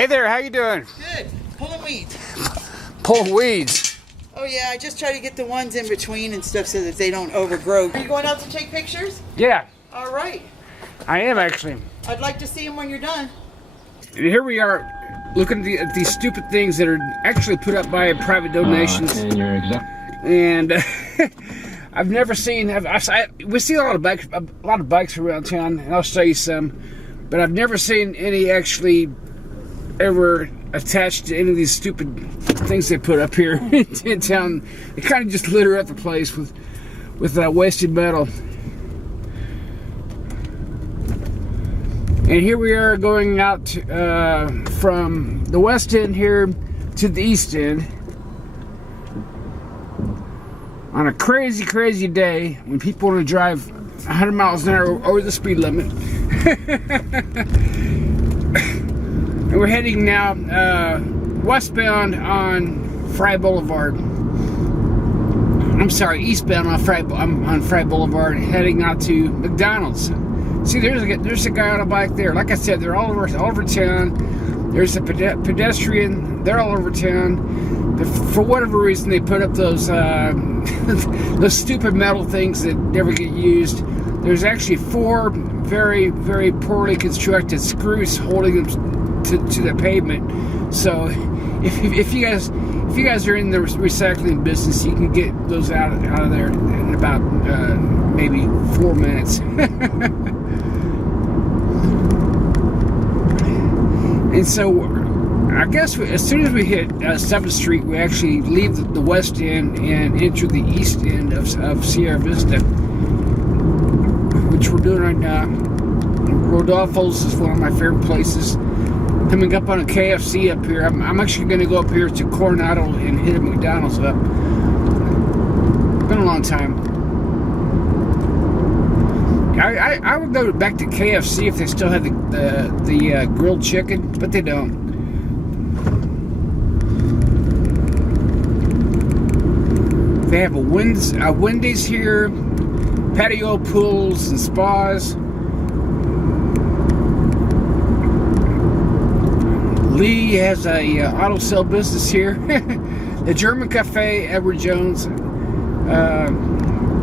Hey there, how you doing? Good. Pulling weeds. Pulling weeds. Oh yeah, I just try to get the ones in between and stuff so that they don't overgrow. Are you going out to take pictures? Yeah. All right. I am actually. I'd like to see them when you're done. And here we are looking at these stupid things that are actually put up by private donations. And you're And I've never seen. We see a lot of bikes around town, and I'll show you some. But I've never seen any actually ever attached to any of these stupid things they put up here in town. They kind of just litter up the place with wasted metal. And here we are going out from the west end here to the east end on a crazy, crazy day when people want to drive 100 miles an hour over the speed limit. And we're heading now westbound on Fry Boulevard. I'm sorry, eastbound on Fry Boulevard, heading out to McDonald's. See, there's a guy on a bike there. Like I said, they're all over town. There's a pedestrian. They're all over town. For whatever reason, they put up those those stupid metal things that never get used. There's actually 4 very, very poorly constructed screws holding them to the pavement. So, if you guys are in the recycling business, you can get those out of there in about maybe 4 minutes. And so, I guess as soon as we hit 7th Street, we actually leave the west end and enter the east end of Sierra Vista, which we're doing right now. Rodolfo's is one of my favorite places. Coming up on a KFC up here. I'm actually going to go up here to Coronado and hit a McDonald's up. Been a long time. I would go back to KFC if they still had the grilled chicken, but they don't. They have a Wendy's here, patio pools and spas. Lee has a auto sale business here. The German Cafe, Edward Jones.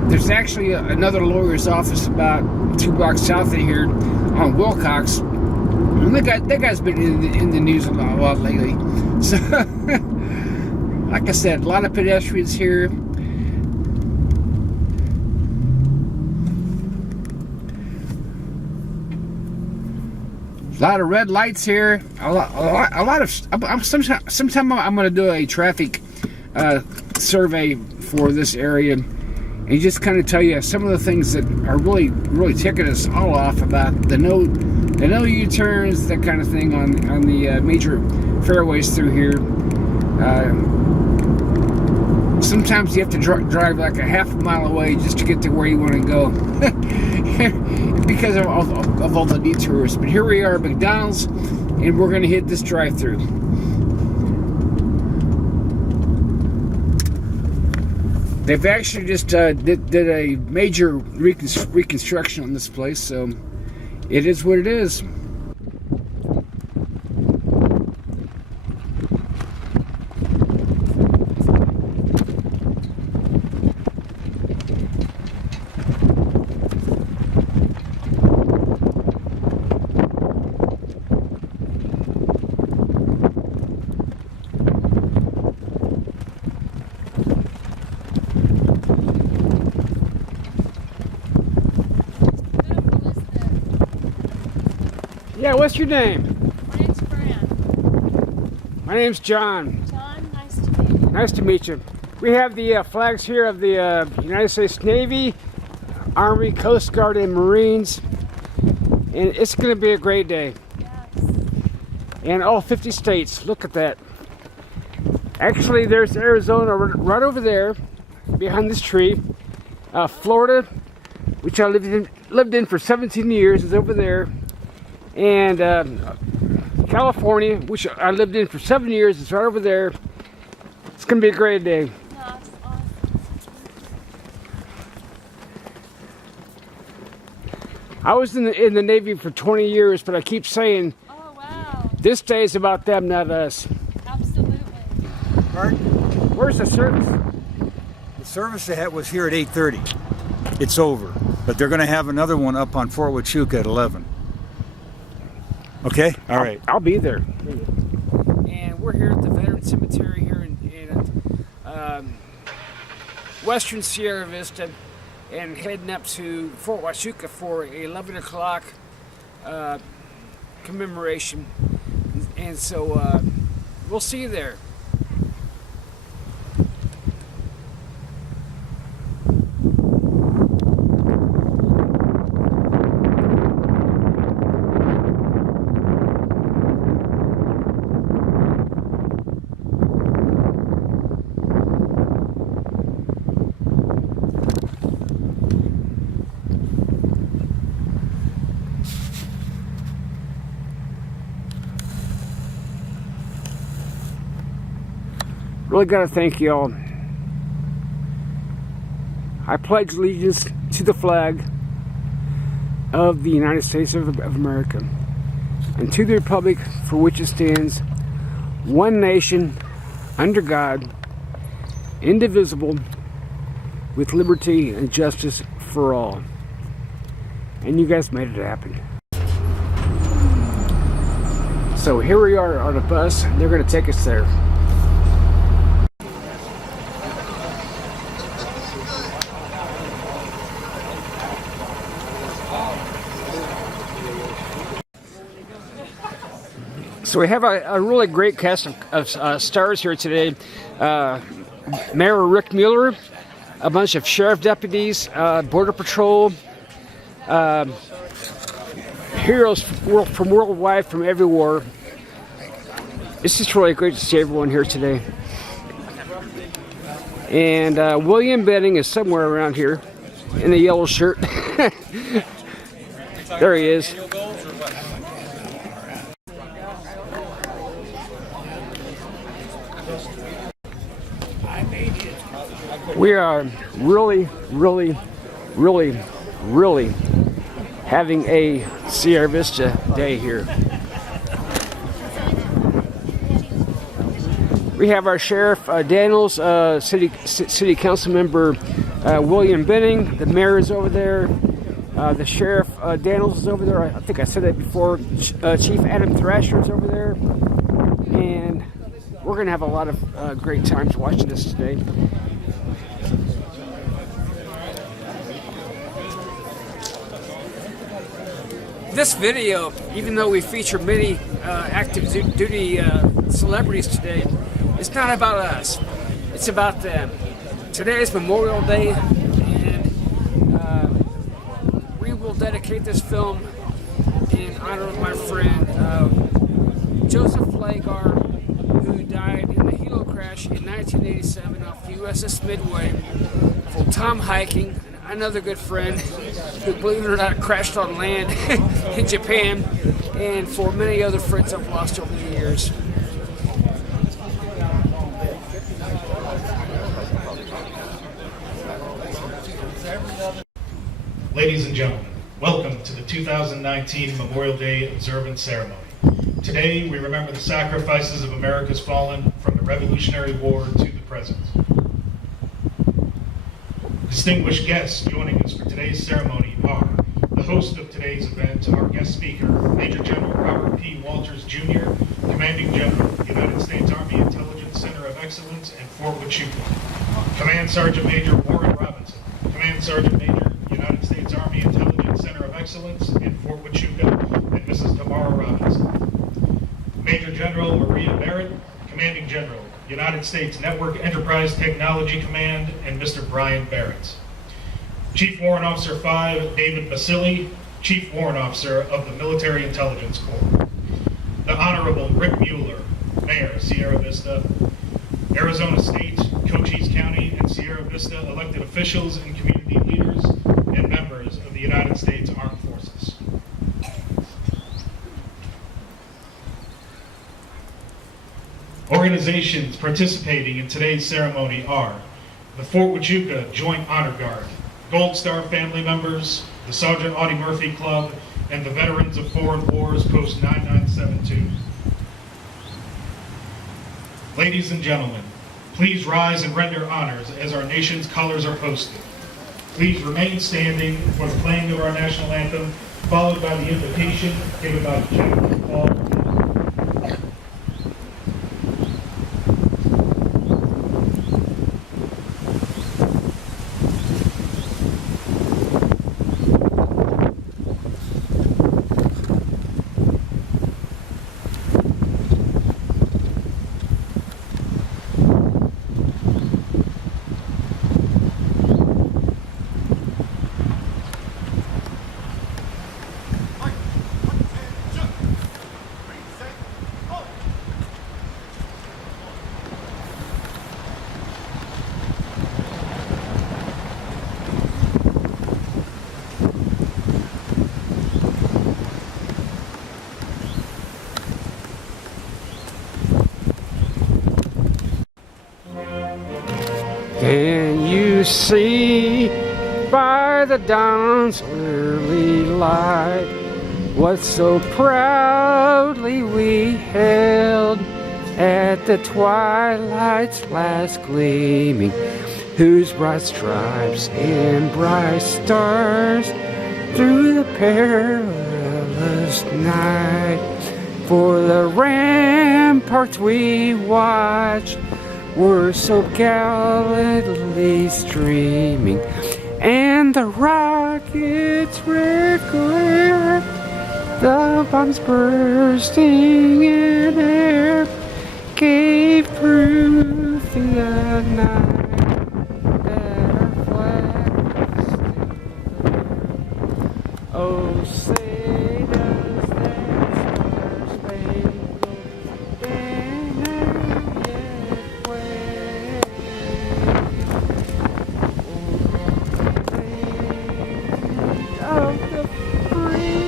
There's actually another lawyer's office about 2 blocks south of here on Wilcox. And that guy's been in the news a lot lately. So, like I said, a lot of pedestrians here. A lot of red lights here. A lot of. Sometime I'm going to do a traffic survey for this area, and just kind of tell you some of the things that are really, really ticking us all off about the no U-turns, that kind of thing on the major fairways through here. Sometimes you have to drive like a half a mile away just to get to where you want to go because of all the detours. But here we are at McDonald's, and we're going to hit this drive-through. They've actually just did a major reconstruction on this place, so it is what it is. Yeah, what's your name? My name's Fran. My name's John. John, nice to meet you. Nice to meet you. We have the flags here of the United States Navy, Army, Coast Guard, and Marines. And it's going to be a great day. Yes. And all 50 states. Look at that. Actually, there's Arizona right over there, behind this tree. Florida, which I lived in for 17 years, is over there. And California, which I lived in for 7 years, is right over there. It's going to be a great day. That's awesome. I was in the Navy for 20 years, but I keep saying Oh, wow. This day is about them, not us. Absolutely. Pardon? Where's the service? The service they had was here at 8:30. It's over, but they're going to have another one up on Fort Huachuca at 11. Okay? All right. I'll be there. And we're here at the Veteran Cemetery here in Western Sierra Vista, and heading up to Fort Huachuca for a 11 o'clock commemoration. And so we'll see you there. Really got to thank y'all. I pledge allegiance to the flag of the United States of America and to the republic for which it stands, one nation, under God, indivisible, with liberty and justice for all. And you guys made it happen. So here we are on a bus. They're going to take us there. So we have a really great cast of stars here today. Mayor Rick Mueller, a bunch of sheriff deputies, Border Patrol, heroes from worldwide, from every war. It's just really great to see everyone here today. And William Benning is somewhere around here in a yellow shirt. There he is. We are really having a Sierra Vista day here. We have our Sheriff Daniels, City Council Member William Benning, the mayor is over there, the Sheriff Daniels is over there, I think I said that before, Chief Adam Thrasher is over there, and we're going to have a lot of great times watching this today. This video, even though we feature many active duty celebrities today, it's not about us. It's about them. Today is Memorial Day, and we will dedicate this film in honor of my friend Joseph Flagar, who died in the helo crash in 1987 off the U.S.A. Midway, for Tom hiking, another good friend who, believe it or not, crashed on land in Japan, and for many other friends I've lost over the years. Ladies and gentlemen, welcome to the 2019 Memorial Day Observance Ceremony. Today, we remember the sacrifices of America's fallen from the Revolutionary War to the present. Distinguished guests joining us for today's ceremony are the host of today's event, our guest speaker, Major General Robert P. Walters, Jr., Commanding General, United States Army Intelligence Center of Excellence in Fort Huachuca. Command Sergeant Major Warren Robinson, Command Sergeant Major, United States Army Intelligence Center of Excellence in Fort Huachuca, and Mrs. Tamara Robinson. Major General Maria Barrett, Commanding General, United States Network Enterprise Technology Command, and Mr. Brian Barrett. Chief Warrant Officer 5, David Basili, Chief Warrant Officer of the Military Intelligence Corps. The Honorable Rick Mueller, Mayor, Sierra Vista, Arizona State, Cochise County, and Sierra Vista elected officials and community leaders and members of the United States Armed Forces. Organizations participating in today's ceremony are the Fort Huachuca Joint Honor Guard, Gold Star family members, the Sergeant Audie Murphy Club, and the Veterans of Foreign Wars Post 9972. Ladies and gentlemen, please rise and render honors as our nation's colors are posted. Please remain standing for the playing of our national anthem, followed by the invocation given by General Paul. Can you see by the dawn's early light what so proudly we held at the twilight's last gleaming, whose bright stripes and bright stars through the perilous night for the ramparts we watched were so gallantly streaming, and the rockets' red glare, the bombs bursting in air, gave proof in the night that our flag was still there. Oh, say does that star-spangled banner yet wave of the free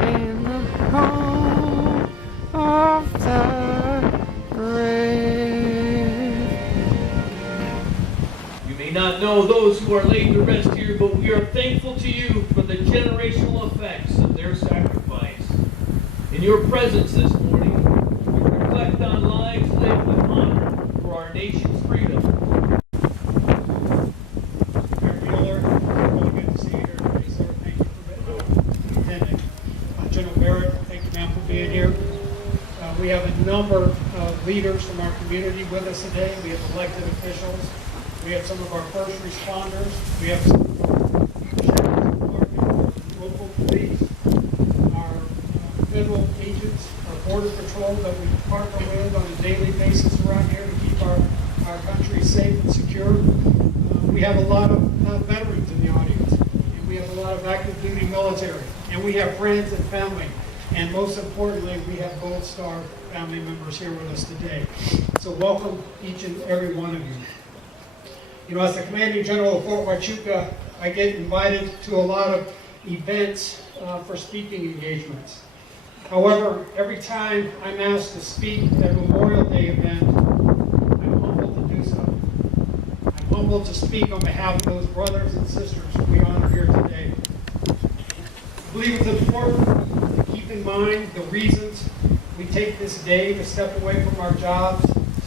and the home of the brave? You may not know those who are laid to rest here, but we are thankful to you for the generational effects of their sacrifice. In your presence this morning, we reflect on lives lived with honor for our nation's freedom. Mayor Mueller, really good to see you here today, sir. Thank you for attending. General Barrett, thank you, ma'am, for being here. We have a number of leaders from our community with us today. We have elected officials. We have some of our first responders. We have some of our sheriff's department, our local police, our federal agents, our border patrol that we partner with on a daily basis around here to keep our country safe and secure. We have a lot of veterans in the audience, and we have a lot of active duty military, and we have friends and family, and most importantly, we have Gold Star family members here with us today. So welcome each and every one of you. You know, as the Commanding General of Fort Huachuca, I get invited to a lot of events for speaking engagements. However, every time I'm asked to speak at a Memorial Day event, I'm humbled to do so. I'm humbled to speak on behalf of those brothers and sisters we honor here today. I believe it's important to keep in mind the reasons we take this day to step away from our jobs,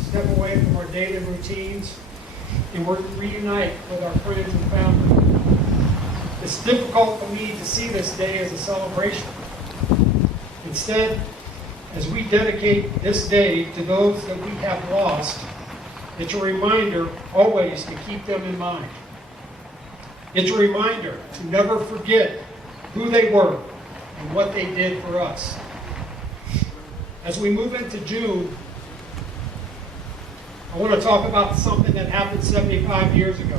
step away from our daily routines, and we're to reunite with our friends and family. It's difficult for me to see this day as a celebration. Instead, as we dedicate this day to those that we have lost, it's a reminder always to keep them in mind. It's a reminder to never forget who they were and what they did for us. As we move into June, I want to talk about something that happened 75 years ago.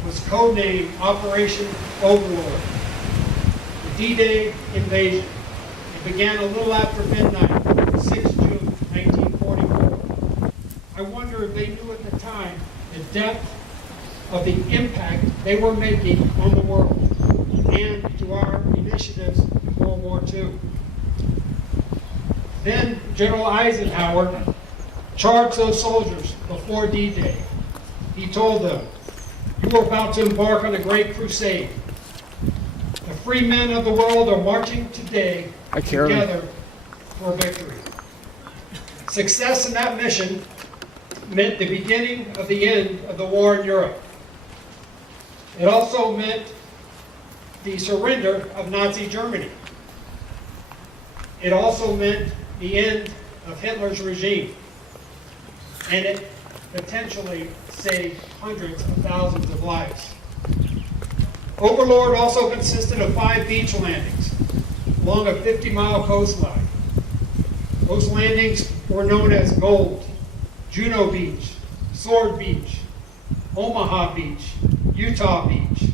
It was codenamed Operation Overlord, the D-Day invasion. It began a little after midnight, 6 June 1944. I wonder if they knew at the time the depth of the impact they were making on the world and to our initiatives in World War II. Then General Eisenhower charged those soldiers before D-Day. He told them, "You are about to embark on a great crusade. The free men of the world are marching today together for victory." Success in that mission meant the beginning of the end of the war in Europe. It also meant the surrender of Nazi Germany. It also meant the end of Hitler's regime. And it potentially saved hundreds of thousands of lives. Overlord also consisted of 5 beach landings along a 50-mile coastline. Those landings were known as Gold, Juno Beach, Sword Beach, Omaha Beach, Utah Beach.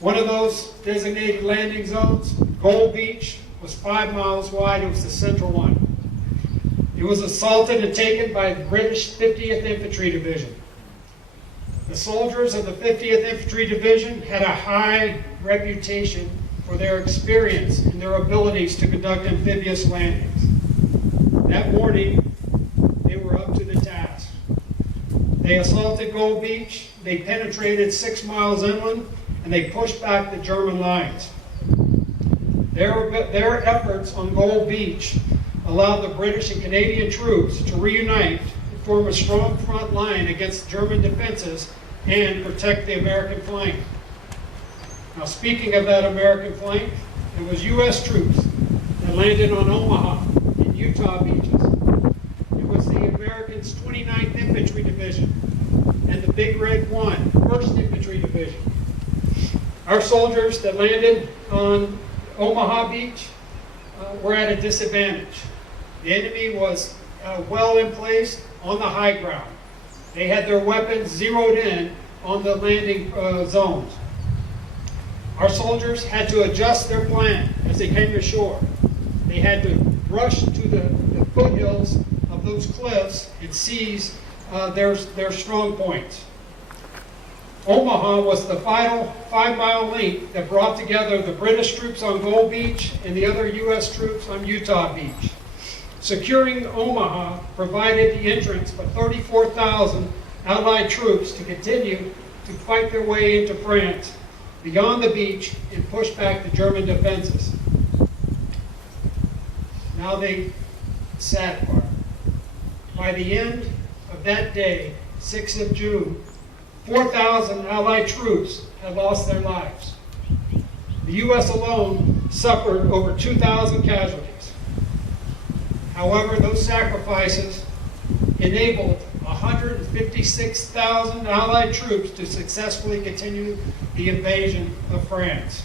One of those designated landing zones, Gold Beach, was 5 miles wide. It was the central one. It was assaulted and taken by the British 50th Infantry Division. The soldiers of the 50th Infantry Division had a high reputation for their experience and their abilities to conduct amphibious landings. That morning, they were up to the task. They assaulted Gold Beach, they penetrated 6 miles inland, and they pushed back the German lines. Their efforts on Gold Beach allowed the British and Canadian troops to reunite and form a strong front line against German defenses and protect the American flank. Now, speaking of that American flank, it was U.S. troops that landed on Omaha and Utah beaches. It was the Americans' 29th Infantry Division and the Big Red 1, 1st Infantry Division. Our soldiers that landed on Omaha Beach were at a disadvantage. The enemy was well in place on the high ground. They had their weapons zeroed in on the landing zones. Our soldiers had to adjust their plan as they came ashore. They had to rush to the foothills of those cliffs and seize their strong points. Omaha was the final 5-mile link that brought together the British troops on Gold Beach and the other U.S. troops on Utah Beach. Securing Omaha provided the entrance for 34,000 Allied troops to continue to fight their way into France beyond the beach and push back the German defenses. Now the sad part. By the end of that day, 6th of June, 4,000 Allied troops had lost their lives. The U.S. alone suffered over 2,000 casualties. However, those sacrifices enabled 156,000 Allied troops to successfully continue the invasion of France.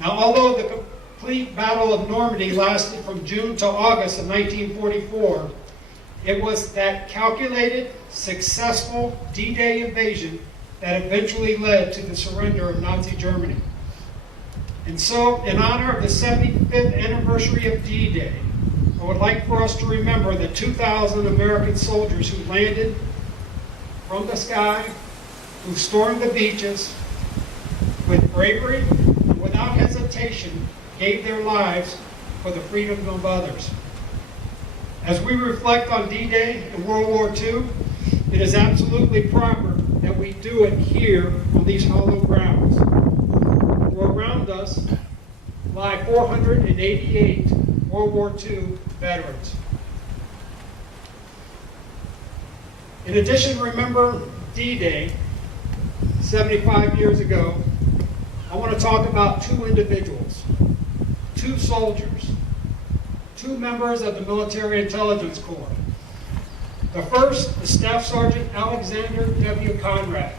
Now, although the complete Battle of Normandy lasted from June to August of 1944, it was that calculated, successful D-Day invasion that eventually led to the surrender of Nazi Germany. And so, in honor of the 75th anniversary of D-Day, I would like for us to remember the 2,000 American soldiers who landed from the sky, who stormed the beaches with bravery and without hesitation gave their lives for the freedom of others. As we reflect on D-Day and World War II, it is absolutely proper that we do it here on these hallowed grounds. For around us lie 488 World War II veterans. In addition to remember D-Day, 75 years ago, I want to talk about 2 individuals, 2 soldiers, 2 members of the Military Intelligence Corps. The first is Staff Sergeant Alexander W. Conrad.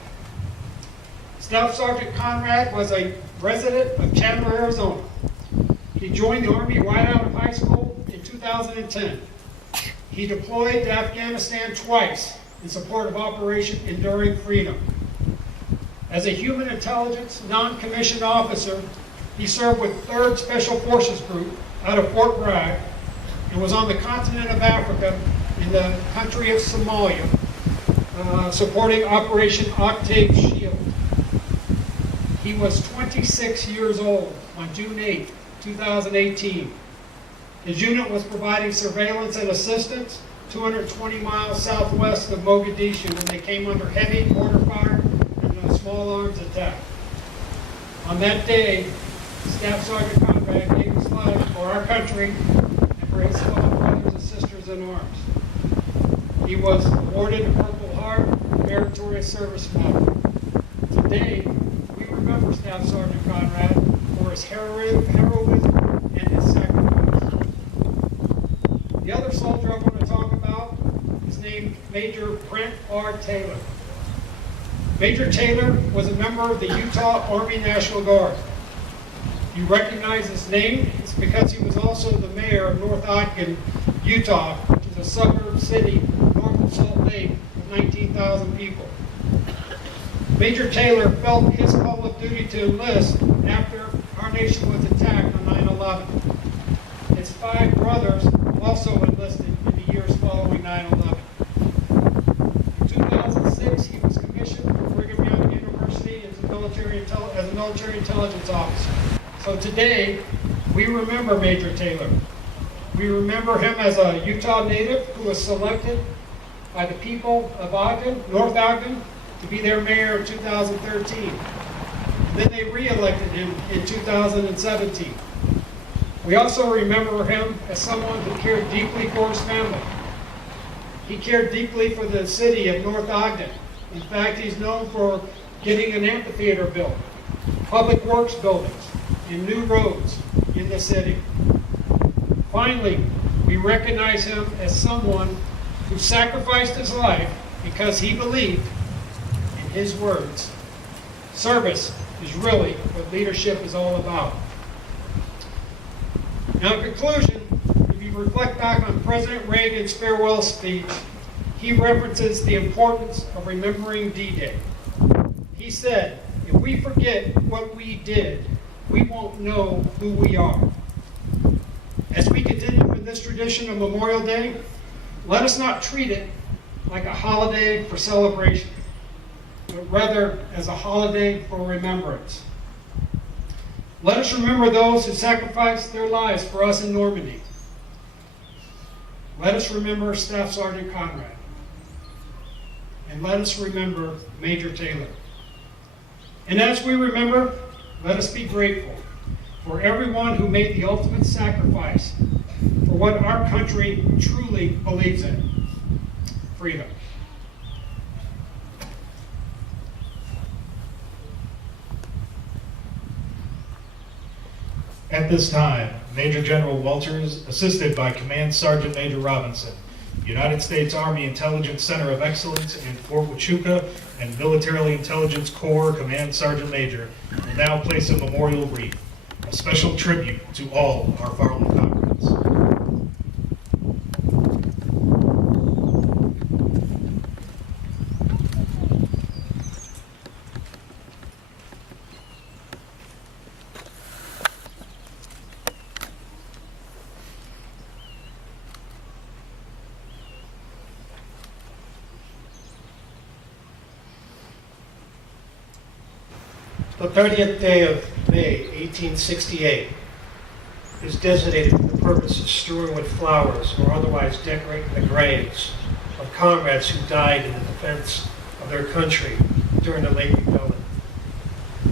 Staff Sergeant Conrad was a resident of Chandler, Arizona. He joined the Army right out of high school in 2010. He deployed to Afghanistan twice in support of Operation Enduring Freedom. As a human intelligence non-commissioned officer, he served with 3rd Special Forces Group out of Fort Bragg and was on the continent of Africa in the country of Somalia, supporting Operation Octave Shield. He was 26 years old on June 8, 2018. His unit was providing surveillance and assistance 220 miles southwest of Mogadishu when they came under heavy mortar fire and a small arms attack. On that day, Staff Sergeant Conrad gave his life for our country and for his fellow brothers and sisters in Arms. He was awarded the Purple Heart Meritorious Service Medal. Today, we remember Staff Sergeant Conrad for his heroism and his sacrifice. The other soldier I want to talk about is named Major Brent R. Taylor. Major Taylor was a member of the Utah Army National Guard. You recognize his name, it's because he was also the mayor of North Ogden, Utah, which is a suburb city north of Salt Lake with 19,000 people. Major Taylor felt his call of duty to enlist after our nation was attacked on 9/11. His 5 brothers also enlisted in the years following 9/11. In 2006, he was commissioned from Brigham Young University as a military intelligence officer. So today, we remember Major Taylor. We remember him as a Utah native who was selected by the people of Ogden, North Ogden, to be their mayor in 2013. And then they re-elected him in 2017. We also remember him as someone who cared deeply for his family. He cared deeply for the city of North Ogden. In fact, he's known for getting an amphitheater built, public works buildings, and new roads in the city. Finally, we recognize him as someone who sacrificed his life because he believed, in his words, service is really what leadership is all about. Now, in conclusion, if you reflect back on President Reagan's farewell speech, he references the importance of remembering D-Day. He said, if we forget what we did, we won't know who we are. As we continue with this tradition of Memorial Day, let us not treat it like a holiday for celebration, but rather as a holiday for remembrance. Let us remember those who sacrificed their lives for us in Normandy. Let us remember Staff Sergeant Conrad. And let us remember Major Taylor. And as we remember, let us be grateful for everyone who made the ultimate sacrifice for what our country truly believes in: freedom. At this time, Major General Walters, assisted by Command Sergeant Major Robinson, United States Army Intelligence Center of Excellence in Fort Huachuca, and Military Intelligence Corps Command Sergeant Major, will now place a memorial wreath, a special tribute to all our fallen comrades. The 30th day of May, 1868, is designated for the purpose of strewing with flowers or otherwise decorating the graves of comrades who died in the defense of their country during the late rebellion.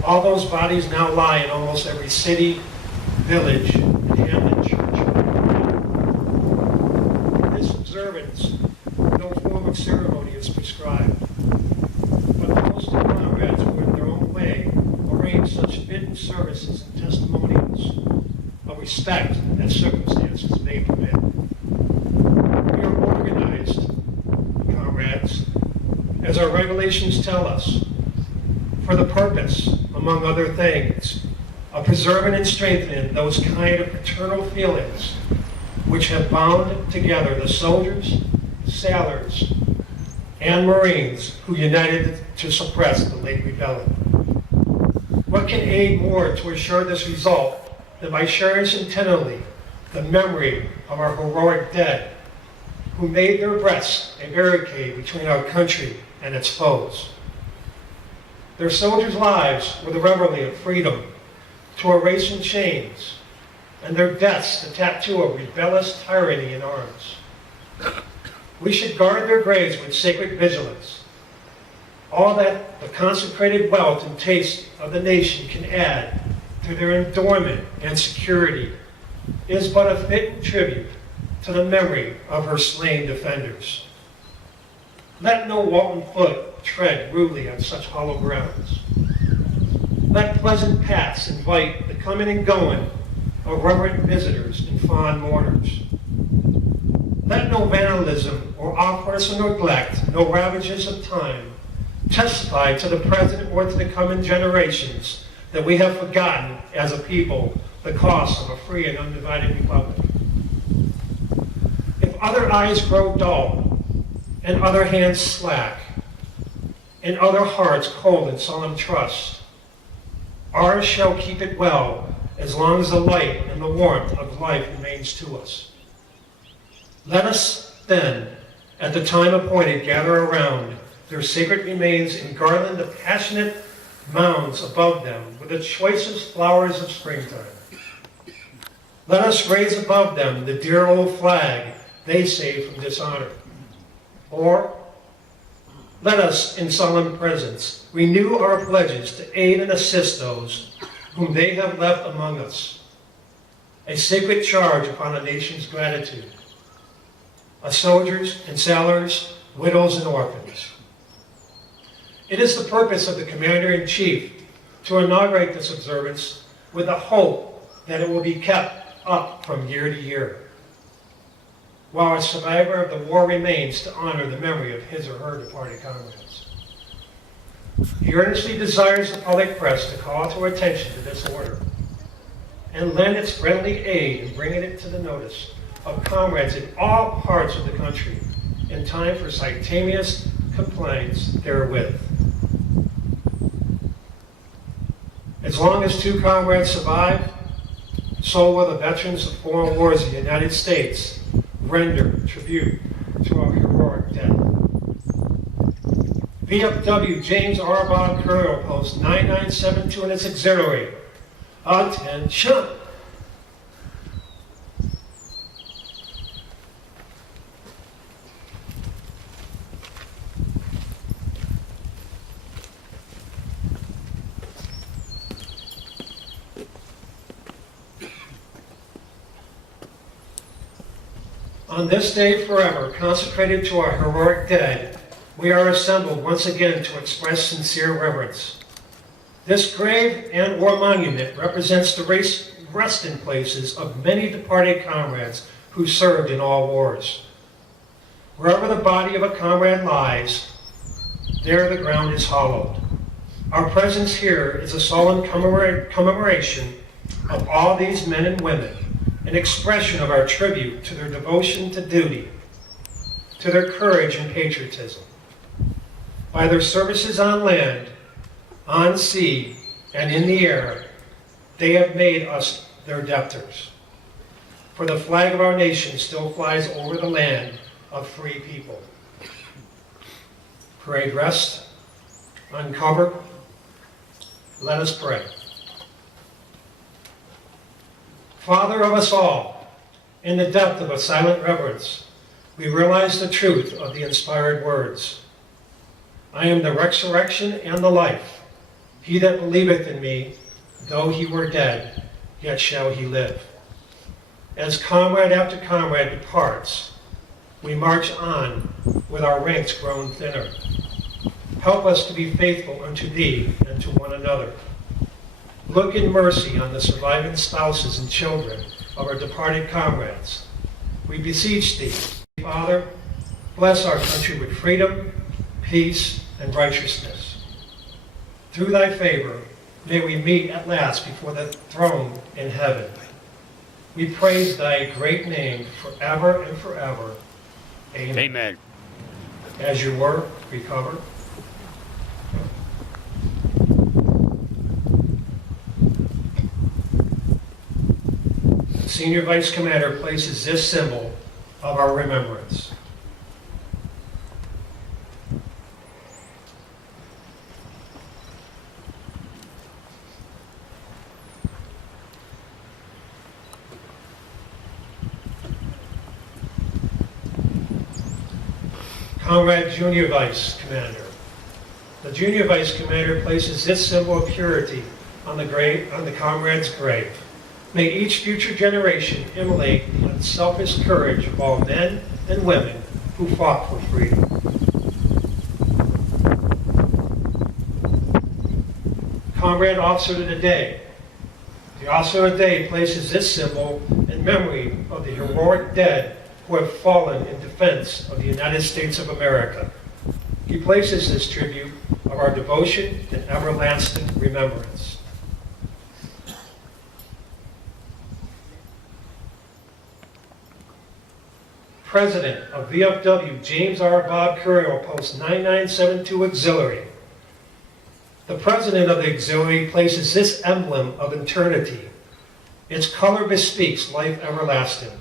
All those bodies now lie in almost every city, village, and hamlet church. In this observance, no form of ceremony is prescribed, but the most of the comrades were in their own way arrange such bidden services and testimonials of respect as circumstances may permit. We are organized, comrades, as our regulations tell us, for the purpose, among other things, of preserving and strengthening those kind of fraternal feelings which have bound together the soldiers, sailors, and Marines who united to suppress the late rebellion. What can aid more to assure this result than by sharing centennially the memory of our heroic dead, who made their breasts a barricade between our country and its foes. Their soldiers' lives were the reveille of freedom to a race in chains, and their deaths the tattoo of rebellious tyranny in arms. We should guard their graves with sacred vigilance. All that the consecrated wealth and taste of the nation can add to their endowment and security is but a fitting tribute to the memory of her slain defenders. Let no wanton foot tread rudely on such hollow grounds. Let pleasant paths invite the coming and going of reverent visitors and fond mourners. Let no vandalism or off-person neglect, no ravages of time, testify to the present or to the coming generations that we have forgotten as a people the cost of a free and undivided republic. If other eyes grow dull, and other hands slack, and other hearts cold in solemn trust, ours shall keep it well as long as the light and the warmth of life remains to us. Let us then, at the time appointed, gather around their sacred remains and garland the passionate mounds above them with the choicest flowers of springtime. Let us raise above them the dear old flag they saved from dishonor. Or let us, in solemn presence, renew our pledges to aid and assist those whom they have left among us. A sacred charge upon a nation's gratitude. A soldiers and sailors, widows and orphans. It is the purpose of the Commander-in-Chief to inaugurate this observance with the hope that it will be kept up from year to year, while a survivor of the war remains to honor the memory of his or her departed comrades. He earnestly desires the public press to call to attention to this order and lend its friendly aid in bringing it to the notice of comrades in all parts of the country in time for simultaneous compliance therewith. As long as two comrades survive, so will the veterans of foreign wars of the United States render tribute to our heroic dead. VFW James R. Bob Curl, post 9972 in its auxiliary. Attention! On this day forever, consecrated to our heroic dead, we are assembled once again to express sincere reverence. This grave and or monument represents the resting places of many departed comrades who served in all wars. Wherever the body of a comrade lies, there the ground is hollowed. Our presence here is a solemn commemoration of all these men and women, an expression of our tribute to their devotion to duty, to their courage and patriotism. By their services on land, on sea, and in the air, they have made us their debtors. For the flag of our nation still flies over the land of free people. Parade rest, uncover, let us pray. Father of us all, in the depth of a silent reverence, we realize the truth of the inspired words. I am the resurrection and the life. He that believeth in me, though he were dead, yet shall he live. As comrade after comrade departs, we march on with our ranks grown thinner. Help us to be faithful unto thee and to one another. Look in mercy on the surviving spouses and children of our departed comrades. We beseech thee, Father, bless our country with freedom, peace, and righteousness. Through thy favor, may we meet at last before the throne in heaven. We praise thy great name forever and forever. Amen. Amen. As you work, recover. Senior Vice Commander places this symbol of our remembrance. Comrade Junior Vice Commander. The Junior Vice Commander places this symbol of purity on the comrade's grave. May each future generation emulate the unselfish courage of all men and women who fought for freedom. Comrade Officer of the Day. The Officer of the Day places this symbol in memory of the heroic dead who have fallen in defense of the United States of America. He places this tribute of our devotion and everlasting remembrance. President of VFW, James R. Bob Curiel, Post 9972 Auxiliary. The president of the auxiliary places this emblem of eternity. Its color bespeaks life everlasting.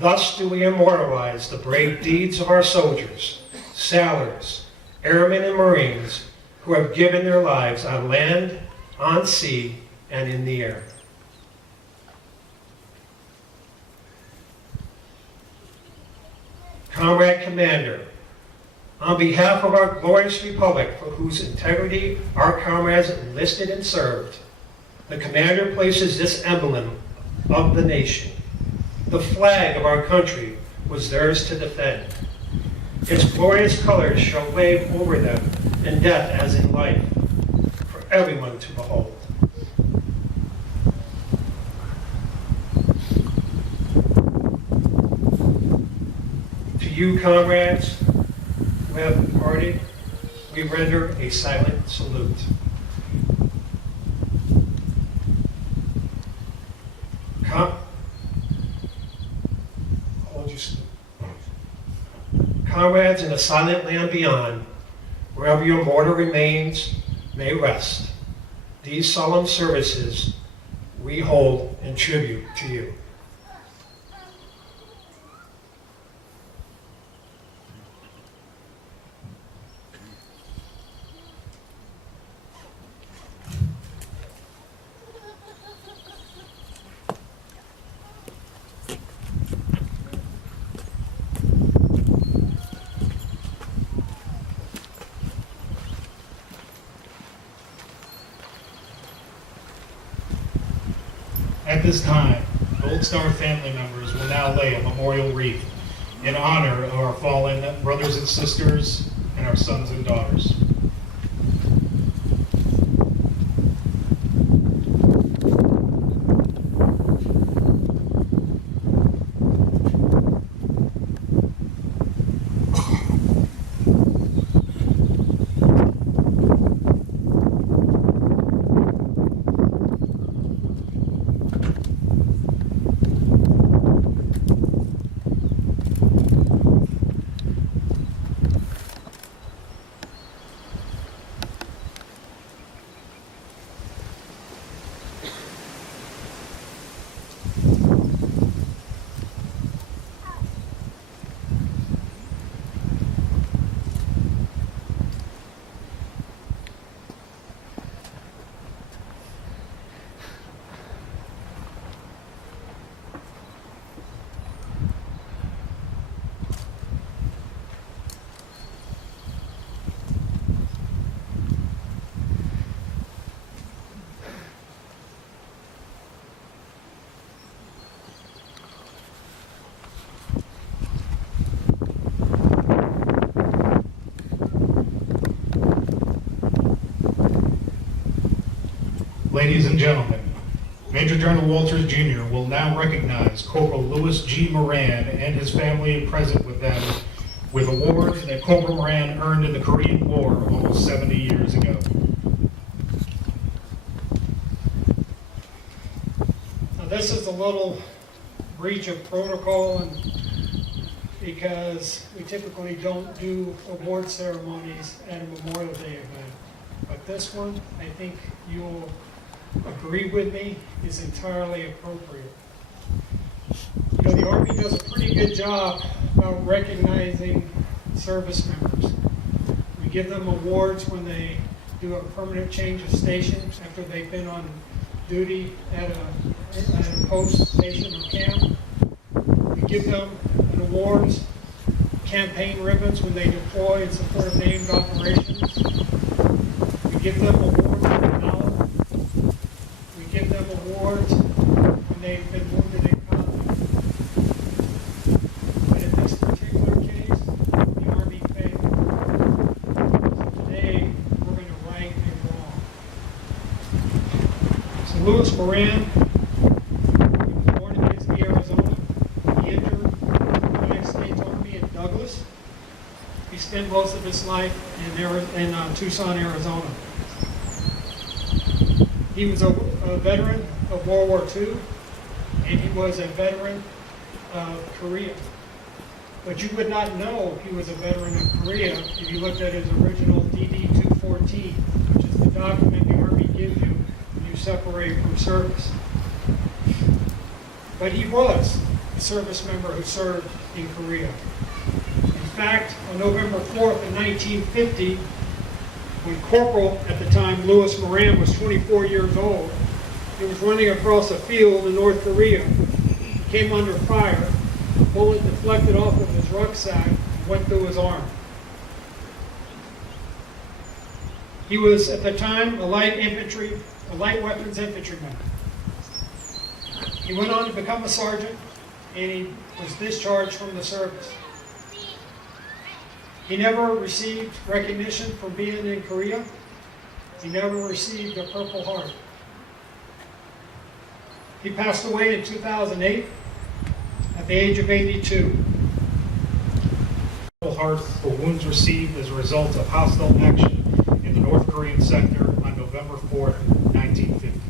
Thus do we immortalize the brave deeds of our soldiers, sailors, airmen, and Marines who have given their lives on land, on sea, and in the air. Comrade Commander, on behalf of our glorious republic for whose integrity our comrades enlisted and served, the Commander places this emblem of the nation. The flag of our country was theirs to defend. Its glorious colors shall wave over them in death as in life, for everyone to behold. To you, comrades who have departed, we render a silent salute. Hold your salute. Comrades in the silent land beyond, wherever your mortal remains may rest, these solemn services we hold in tribute to you. At this time, Gold Star family members will now lay a memorial wreath in honor of our fallen brothers and sisters and our sons and daughters. Ladies and gentlemen, Major General Walters Jr. will now recognize Corporal Louis G. Moran and his family present with them with awards that Corporal Moran earned in the Korean War almost 70 years ago. Now, this is a little breach of protocol, and because we typically don't do award ceremonies at a Memorial Day event. But this one, I think you'll agree with me, is entirely appropriate. You know, the Army does a pretty good job about recognizing service members. We give them awards when they do a permanent change of station after they've been on duty at a post, station, or camp. We give them an awards, campaign ribbons when they deploy in support of named operations. We give them awards for valor. We give them awards when Louis Moran. He was born in Bisbee, Arizona. He entered the United States Army in Douglas. He spent most of his life in Tucson, Arizona. He was a veteran of World War II, and he was a veteran of Korea. But you would not know he was a veteran of Korea if you looked at his original DD-214, which is the document the Army gives you when you separate from service. But he was a service member who served in Korea. In fact, on November 4th of 1950, when Corporal, at the time, Louis Moran, was 24 years old, he was running across a field in North Korea. He came under fire. A bullet deflected off of his rucksack and went through his arm. He was, at the time, a light weapons infantryman. He went on to become a sergeant, and he was discharged from the service. He never received recognition for being in Korea. He never received a Purple Heart. He passed away in 2008 at the age of 82. Purple Heart for wounds received as a result of hostile action in the North Korean sector on November 4th, 1950.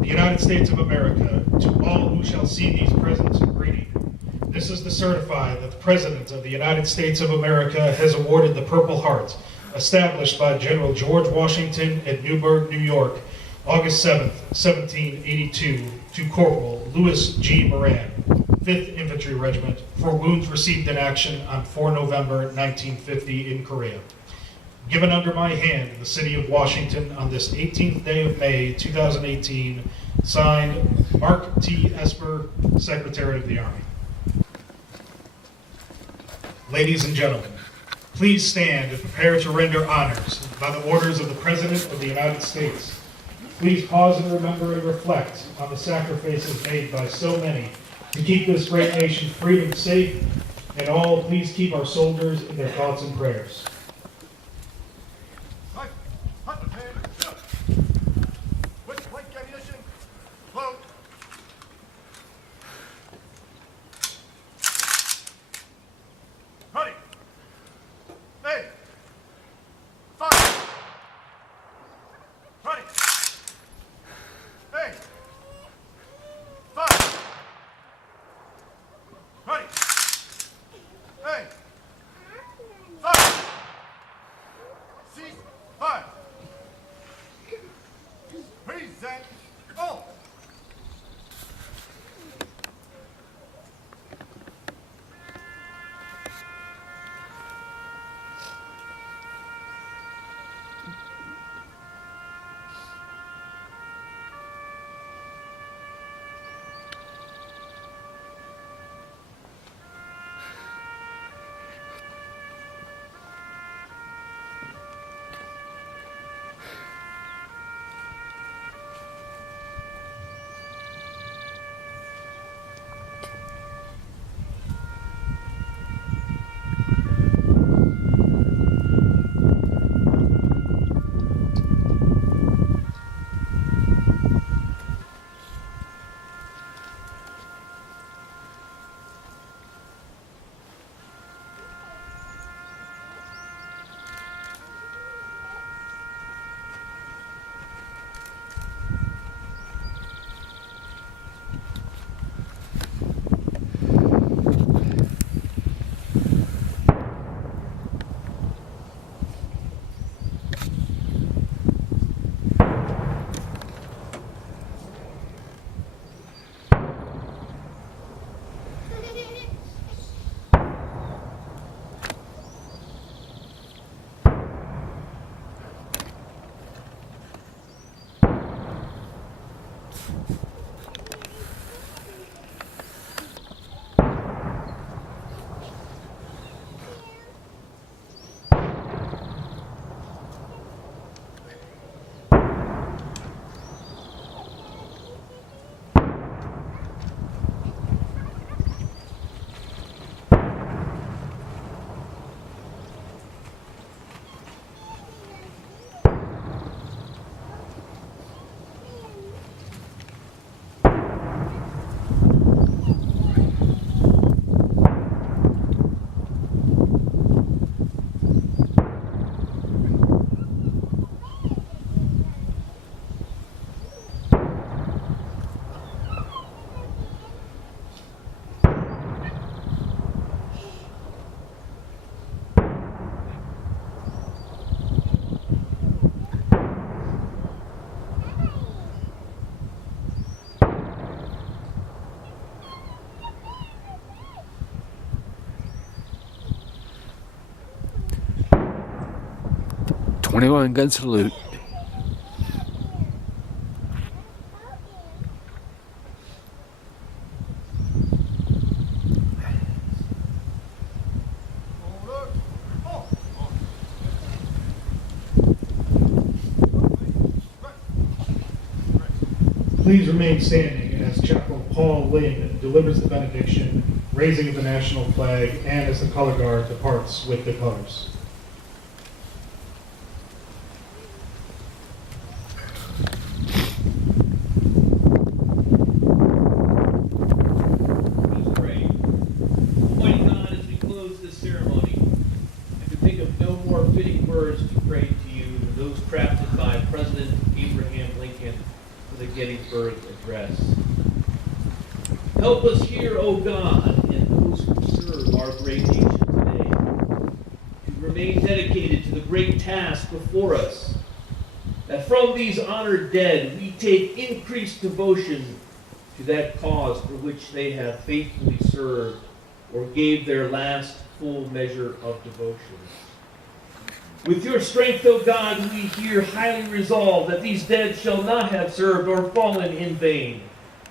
The United States of America, to all who shall see these presents in greeting. This is to certify that the President of the United States of America has awarded the Purple Heart, established by General George Washington at Newburgh, New York, August 7th, 1782, to Corporal Louis G. Moran, 5th Infantry Regiment, for wounds received in action on 4 November 1950 in Korea. Given under my hand in the city of Washington on this 18th day of May, 2018, signed Mark T. Esper, Secretary of the Army. Ladies and gentlemen, please stand and prepare to render honors by the orders of the President of the United States. Please pause and remember and reflect on the sacrifices made by so many to keep this great nation's freedom safe, and all please keep our soldiers in their thoughts and prayers. 21 gun salute. Please remain standing as Chaplain Paul Ling delivers the benediction, raising of the national flag, and as the color guard departs with the colors. Please pray. Almighty God, as we close this ceremony, I can think of no more fitting words to pray to you than those crafted by President Abraham Lincoln for the Gettysburg Address. Help us here, O God, and those who serve our great nation today, to remain dedicated to the great task before us, that from these honored dead we take increased devotion to that cause for which they have faithfully served or gave their last full measure of devotion. With your strength, O God, we here highly resolve that these dead shall not have served or fallen in vain,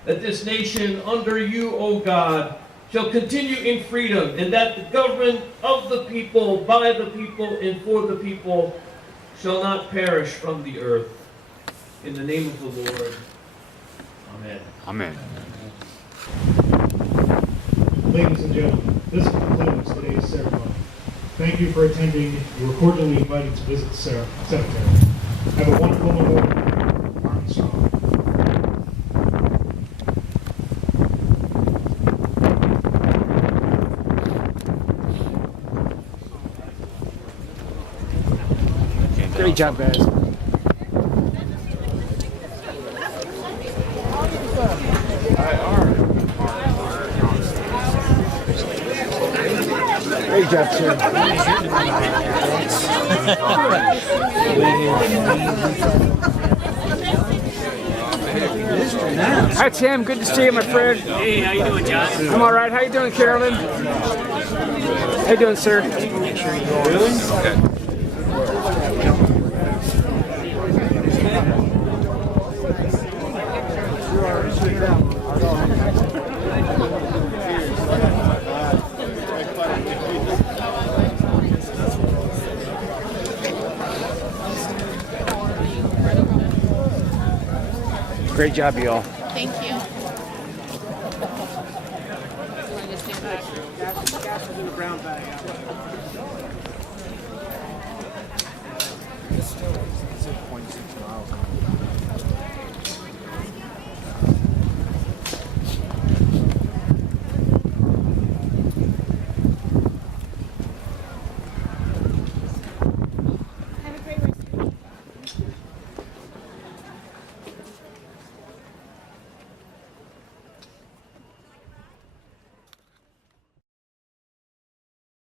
that this nation under you, O God, shall continue in freedom, and that the government of the people, by the people, and for the people shall not perish from the earth. In the name of the Lord, amen. Amen. Ladies and gentlemen, this concludes today's ceremony. Thank you for attending. You are cordially invited to visit the cemetery. Have a wonderful memorial. Armstrong. Great job, guys. Great job, sir. Hi, Tim. Good to see you, my friend. Hey, how you doing, John? I'm all right. How you doing, Carolyn? How you doing, sir? Really? Great job, y'all. Thank you. Gas is in the brown bag. It's still 0.6 miles.